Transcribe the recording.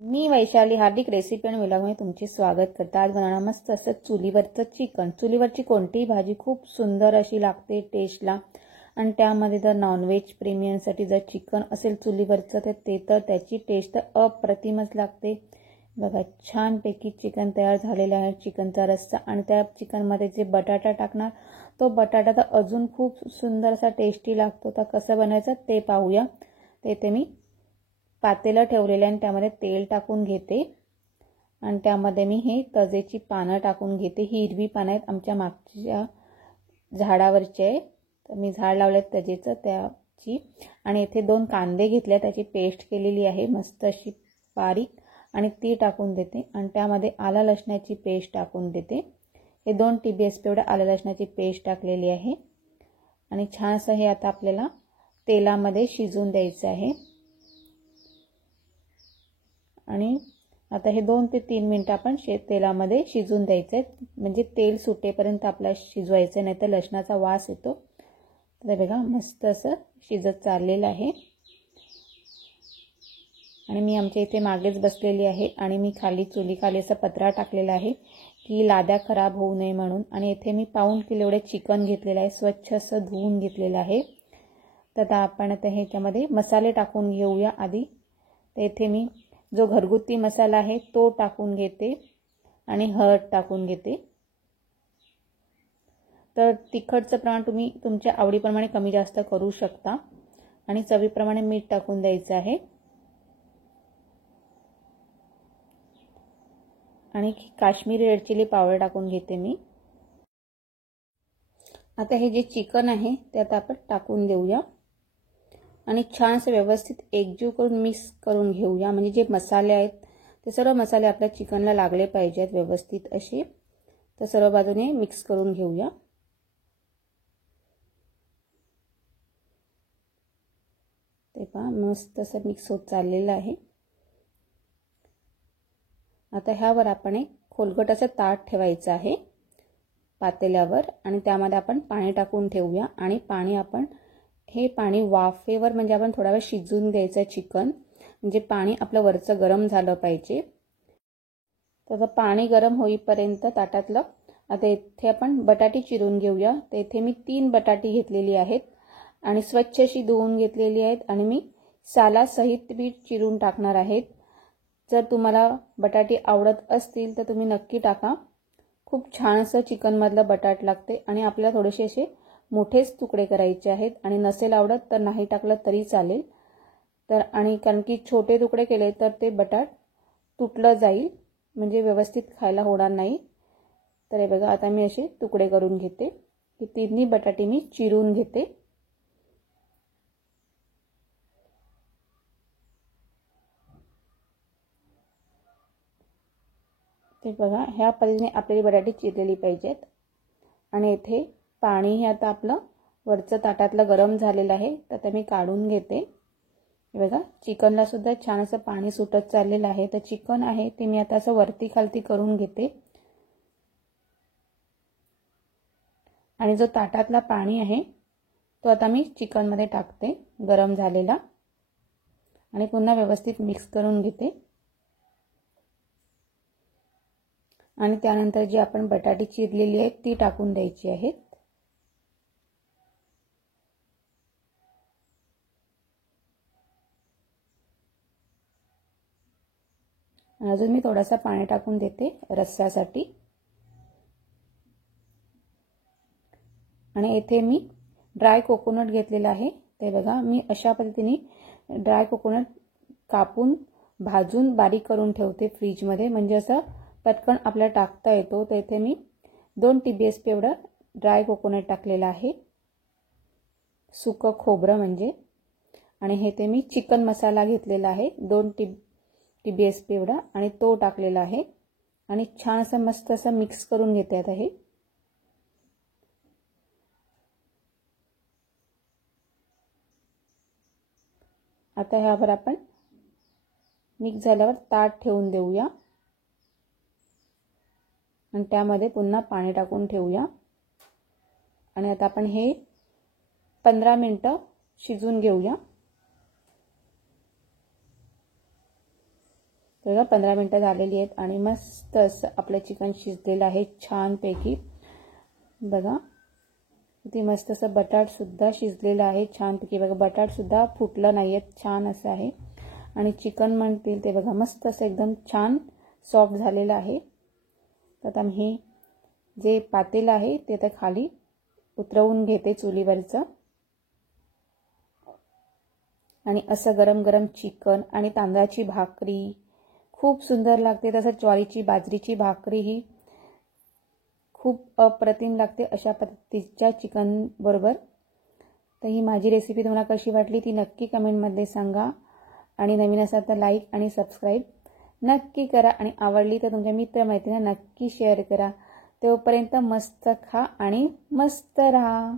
मी वैशाली हार्दिक recipe आणि व्लॉगमध्ये तुमचे स्वागत करते। आज बनवणार मस्त असं चुलीवरचं चिकन। चुलीवरची कोणतीही भाजी खूप सुंदर अशी लागते टेस्टला, आणि त्यामध्ये जर नॉनव्हेज प्रेमींसाठी जर चिकन असेल चुलीवरचं तर त्याची टेस्ट अप्रतिमच लागते। बघा छानपैकी चिकन तयार झालेले आहे। चिकनचा रस्सा आणि त्या चिकनमध्ये जे बटाटा टाकणार तो बटाटा तर अजून खूप सुंदर असा टेस्टी लागतो। तर कसं बनायचं ते पाहूया। तेथे मी पातेलं ठेवलेले आणि त्यामध्ये तेल टाकून घेते आणि त्यामध्ये मी हे तजेची पानं टाकून घेते। ही हिरवी पानं आहेत आमच्या मागच्या झाडावरची आहे, तर मी झाड लावले तजेचं त्याची। आणि इथे 2 कांदे घेतले, त्याची पेस्ट केलेली आहे मस्त अशी बारीक, आणि ती टाकून देते। आणि त्यामध्ये आला लसणाची पेस्ट टाकून देते। हे 2 टीस्पून एवढं आला लसणाची पेस्ट टाकलेली आहे आणि छान असं हे आता आपल्याला तेलामध्ये शिजवून द्यायचं आहे। आणि आता हे 2 ते 3 मिनिट आपण तेलामध्ये शिजवून द्यायचे, म्हणजे तेल सुटेपर्यंत आपल्याला शिजवायचं, नाही तर लसणाचा वास येतो। तर बघा मस्त असं शिजत चाललेलं आहे। आणि मी आमच्या इथे मागेच बसलेली आहे आणि मी खाली चुलीखाली असं पत्रा टाकलेला आहे की लाद्या खराब होऊ नये म्हणून। आणि इथे मी पाऊण किलो एवढे चिकन घेतलेलं आहे, स्वच्छ असं धुवून घेतलेलं आहे। तर आता आपण आता ह्याच्यामध्ये मसाले टाकून घेऊया आधी। तर इथे मी जो घरगुती मसाला आहे तो टाकून घेते आणि हळद टाकून घेते। तर तिखटचं प्रमाण तुम्ही तुमच्या आवडीप्रमाणे कमी जास्त करू शकता, आणि चवीप्रमाणे मीठ टाकून द्यायचं आहे। आणि काश्मीरी रेड चिली पावडर टाकून घेते मी। आता हे जे चिकन आहे ते आता आपण टाकून देऊया आणि छान असं व्यवस्थित एकजीव करून मिक्स करून घेऊया। म्हणजे जे मसाले आहेत ते सर्व मसाले आपल्या चिकनला लागले पाहिजेत व्यवस्थित असे। तर सर्व बाजूने मिक्स करून घेऊया। ते पहा मस्त असं मिक्स होत चाललेलं आहे। आता ह्यावर आपण एक खोलगट असं ताट ठेवायचं आहे पातेल्यावर, आणि त्यामध्ये आपण पाणी टाकून ठेवूया। आणि हे पाणी वाफेवर म्हणजे आपण थोडा वेळ शिजवून द्यायचं चिकन, म्हणजे पाणी आपलं वरचं गरम झालं पाहिजे। तर पाणी गरम होईपर्यंत ताटातलं आता इथे आपण बटाटी चिरून घेऊया। तर इथे मी 3 बटाटी घेतलेली आहेत आणि स्वच्छ अशी धुवून घेतलेली आहेत, आणि मी सालासहित बी चिरून टाकणार आहेत। जर तुम्हाला बटाटी आवडत असतील तर तुम्ही नक्की टाका, खूप छान असं चिकनमधलं बटाट लागते। आणि आपल्याला थोडेसे असे मोठेच तुकडे करायचे आहेत, आणि नसेल आवडत तर नाही टाकलं तरी चालेल। तर आणि कारण की छोटे तुकडे केले तर ते बटाट तुटलं जाईल, म्हणजे व्यवस्थित खायला होणार नाही। तर हे बघा आता मी असे तुकडे करून घेते। ही 3 बटाटे मी चिरून घेते। ते बघा ह्या पद्धतीने आपली बटाटे चिरलेली पाहिजेत। आणि इथे पाणी हे आता आपलं वरचं ताटातलं गरम झालेलं आहे, तर ते मी काढून घेते। बघा चिकनला सुद्धा छान असं पाणी सुटत चाललेलं आहे। तर चिकन आहे ते मी आता असं वरती खालती करून घेते, आणि जो ताटातला पाणी आहे तो आता मी चिकनमध्ये टाकते गरम झालेला, आणि पुन्हा व्यवस्थित मिक्स करून घेते। आणि त्यानंतर जी आपण बटाटी चिरलेली आहे ती टाकून द्यायची आहे। अजून मी थोडासा पाणी टाकून देते रस्स्यासाठी। आणि इथे मी ड्राय कोकोनट घेतलेला आहे। ते बघा मी अशा पद्धतीने ड्राय कोकोनट कापून भाजून बारीक करून ठेवते फ्रीजमध्ये, म्हणजे असं पटकन आपल्याला टाकता येतो। तर इथे मी 2 टीस्पून एवढं ड्राय कोकोनट टाकलेलं आहे, सुकं खोबरं म्हणजे। आणि हे ते मी चिकन मसाला घेतलेला आहे 2 टीस्पून एवढा, आणि तो टाकलेला आहे। आणि छान असं मस्त असं मिक्स करून घेते आता हे। आता ह्यावर आपण मिक्स झाल्यावर ताट ठेवून देऊया, आणि त्यामध्ये पुन्हा पाणी टाकून ठेवूया। आणि आता आपण हे 15 मिनिटं शिजवून घेऊया। बघा 15 मिनिटं झालेली आहेत आणि मस्त असं आपलं चिकन शिजलेलं आहे छानपैकी. बघा किती मस्त असं बटाटसुद्धा शिजलेलं आहे छानपैकी. बघा बटाटसुद्धा फुटलं नाही आहेत, छान असं आहे. आणि चिकन म्हणतील ते बघा मस्त असं एकदम छान सॉफ्ट झालेलं आहे. तर आता मी हे जे पातेलं आहे ते आता खाली उतरवून घेते चुलीवरचं. आणि असं गरम गरम चिकन आणि तांदळाची भाकरी खूप सुंदर लागते. तसंच ज्वारीची बाजरीची भाकरी ही खूप अप्रतिम लागते अशा पद्धतीच्या चिकन बरोबर. तर ही माझी रेसिपी तुम्हाला कशी वाटली ती नक्की कमेंटमध्ये सांगा. आणि नवीन असाल तर लाईक आणि सबस्क्राईब नक्की करा. आणि आवडली तर तुमच्या मित्रमैत्रिणींना नक्की शेअर करा. तोपर्यंत मस्त खा आणि मस्त राहा.